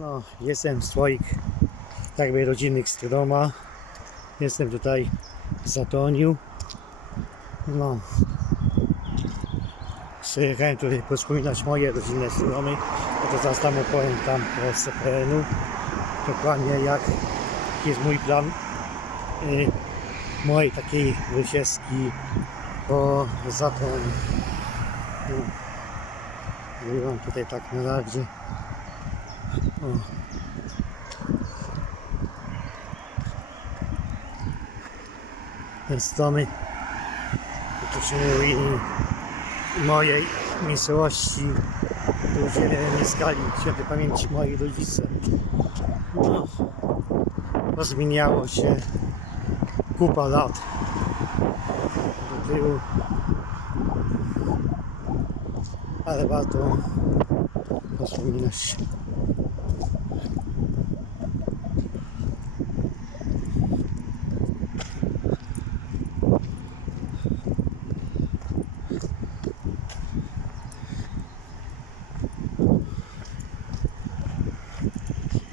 No, jestem swoich jakby rodzinnych stroma. Jestem tutaj w Zatoniu. No. Przyjechałem tutaj wspominać moje rodzinne stromy. No to zaraz tam opowiem tam po SPN-u. Dokładnie jak jest mój plan y, mojej takiej wycieczki po Zatoniu. No. Byłam tutaj tak na razie. To się mówi mojej miejscowości, tu gdzie mieszkali świętej pamięci moi rodzice. No, rozmieniało się kupa lat do tyłu. Ale warto wspominać.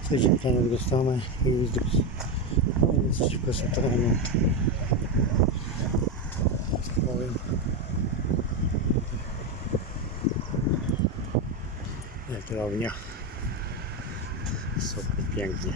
Do strony i z szybko stroną. Powiem. Elektrownia. Super, pięknie.